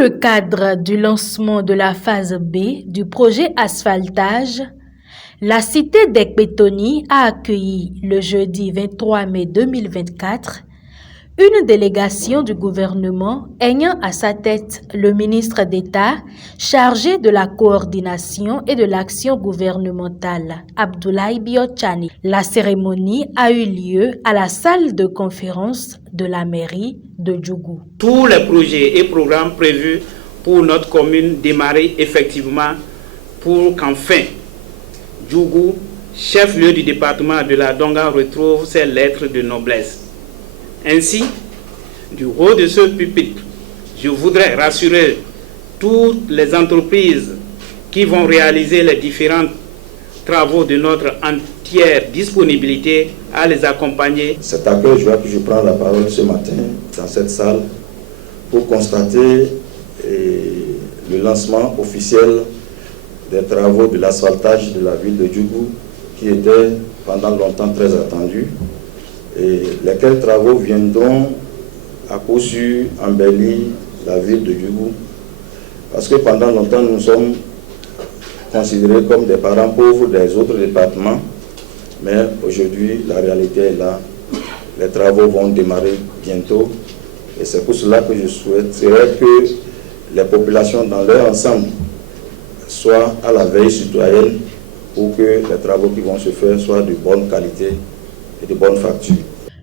le cadre du lancement de la phase B du projet asphaltage, la cité d'Ekpetoni a accueilli le jeudi 23 mai 2024 une délégation du gouvernement ayant à sa tête le ministre d'État chargé de la coordination et de l'action gouvernementale, Abdoulaye Biotchani. La cérémonie a eu lieu à la salle de conférence de la mairie de Djougou. Tous les projets et programmes prévus pour notre commune démarrer effectivement pour qu'enfin Djougou, chef-lieu du département de la Donga, retrouve ses lettres de noblesse. Ainsi, du haut de ce pupitre, je voudrais rassurer toutes les entreprises qui vont réaliser les différents travaux de notre entière disponibilité à les accompagner. C'est à cœur joie que je prends la parole ce matin dans cette salle pour constater le lancement officiel des travaux de l'asphaltage de la ville de Djougou qui était pendant longtemps très attendu. Et lesquels travaux viendront à coup sûr embellir la ville de Djougou. Parce que pendant longtemps, nous sommes considérés comme des parents pauvres des autres départements. Mais aujourd'hui, la réalité est là. Les travaux vont démarrer bientôt. Et c'est pour cela que je souhaiterais que les populations dans leur ensemble soient à la veille citoyenne pour que les travaux qui vont se faire soient de bonne qualité et de bonne facture.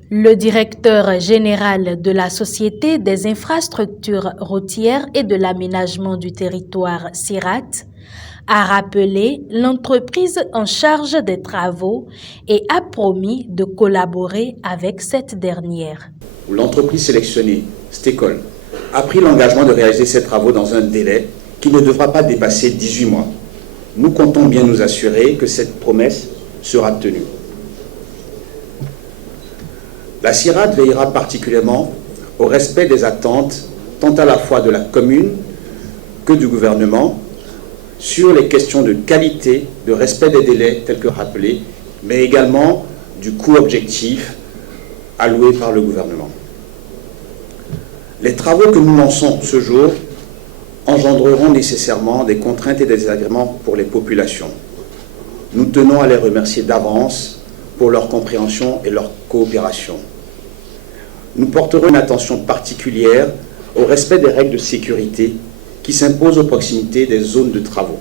Le directeur général de la Société des infrastructures routières et de l'aménagement du territoire SIRAT a rappelé l'entreprise en charge des travaux et a promis de collaborer avec cette dernière. L'entreprise sélectionnée, Stekol, a pris l'engagement de réaliser ces travaux dans un délai qui ne devra pas dépasser 18 mois. Nous comptons bien nous assurer que cette promesse sera tenue. La SIRAT veillera particulièrement au respect des attentes tant à la fois de la commune que du gouvernement sur les questions de qualité, de respect des délais tels que rappelés, mais également du coût objectif alloué par le gouvernement. Les travaux que nous lançons ce jour engendreront nécessairement des contraintes et des désagréments pour les populations. Nous tenons à les remercier d'avance pour leur compréhension et leur coopération. Nous porterons une attention particulière au respect des règles de sécurité qui s'imposent aux proximités des zones de travaux.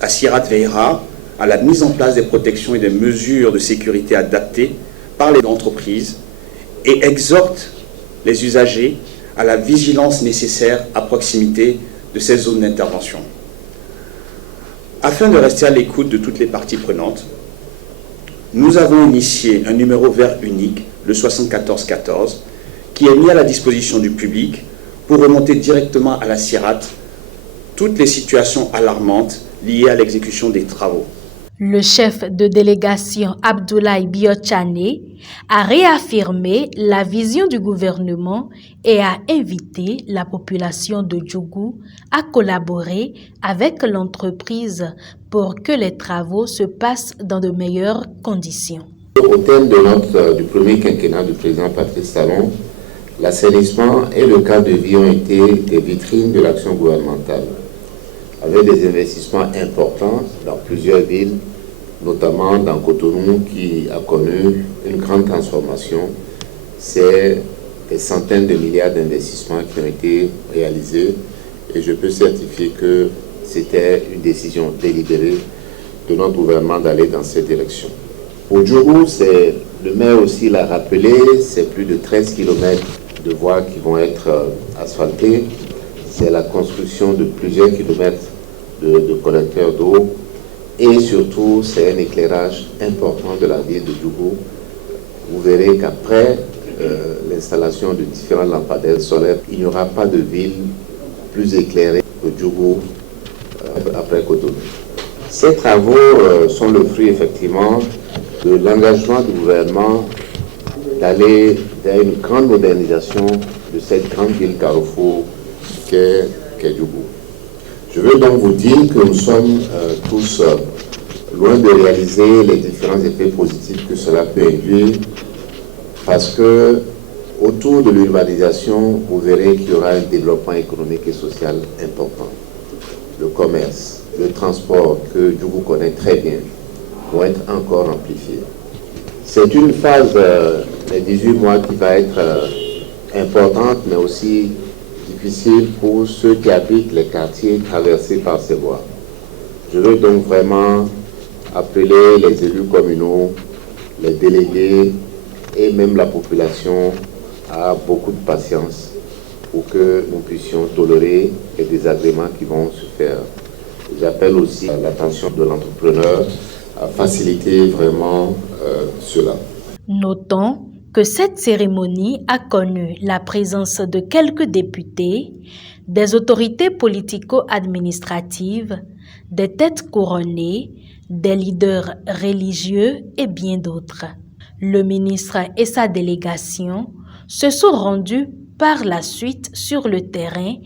La SIRAT veillera à la mise en place des protections et des mesures de sécurité adaptées par les entreprises et exhorte les usagers à la vigilance nécessaire à proximité de ces zones d'intervention. Afin de rester à l'écoute de toutes les parties prenantes, nous avons initié un numéro vert unique, le 7414, qui est mis à la disposition du public pour remonter directement à la SIRAT toutes les situations alarmantes liées à l'exécution des travaux. Le chef de délégation Abdoulaye Biotchani a réaffirmé la vision du gouvernement et a invité la population de Djougou à collaborer avec l'entreprise pour que les travaux se passent dans de meilleures conditions. Au thème du premier quinquennat du président Patrice Talon, l'assainissement et le cadre de vie ont été des vitrines de l'action gouvernementale, avec des investissements importants dans plusieurs villes, notamment dans Cotonou qui a connu une grande transformation. C'est des centaines de milliards d'investissements qui ont été réalisés et je peux certifier que c'était une décision délibérée de notre gouvernement d'aller dans cette direction. Pour Djougou, le maire aussi l'a rappelé, c'est plus de 13 km de voies qui vont être asphaltées. C'est la construction de plusieurs kilomètres de collecteurs d'eau. Et surtout, c'est un éclairage important de la ville de Djougou. Vous verrez qu'après l'installation de différents lampadaires solaires, il n'y aura pas de ville plus éclairée que Djougou après Cotonou. Ces travaux sont le fruit effectivement de l'engagement du gouvernement d'aller vers une grande modernisation de cette grande ville carrefour qu'est Djougou. Je veux donc vous dire que nous sommes tous loin de réaliser les différents effets positifs que cela peut induire parce que Autour de l'urbanisation, vous verrez qu'il y aura un développement économique et social important. Le commerce, le transport que Djougou connaît très bien vont être encore amplifiés. C'est une phase, les 18 mois, qui va être importante, mais aussi difficile pour ceux qui habitent les quartiers traversés par ces voies. Je veux donc vraiment appeler les élus communaux, les délégués et même la population à beaucoup de patience pour que nous puissions tolérer les désagréments qui vont se faire. J'appelle aussi l'attention de l'entrepreneur à faciliter vraiment cela. Notons que cette cérémonie a connu la présence de quelques députés, des autorités politico-administratives, des têtes couronnées, des leaders religieux et bien d'autres. Le ministre et sa délégation se sont rendus par la suite sur le terrain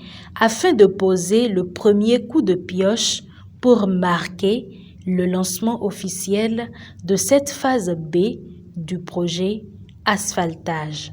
afin de poser le premier coup de pioche pour marquer le lancement officiel de cette phase B du projet asphaltage.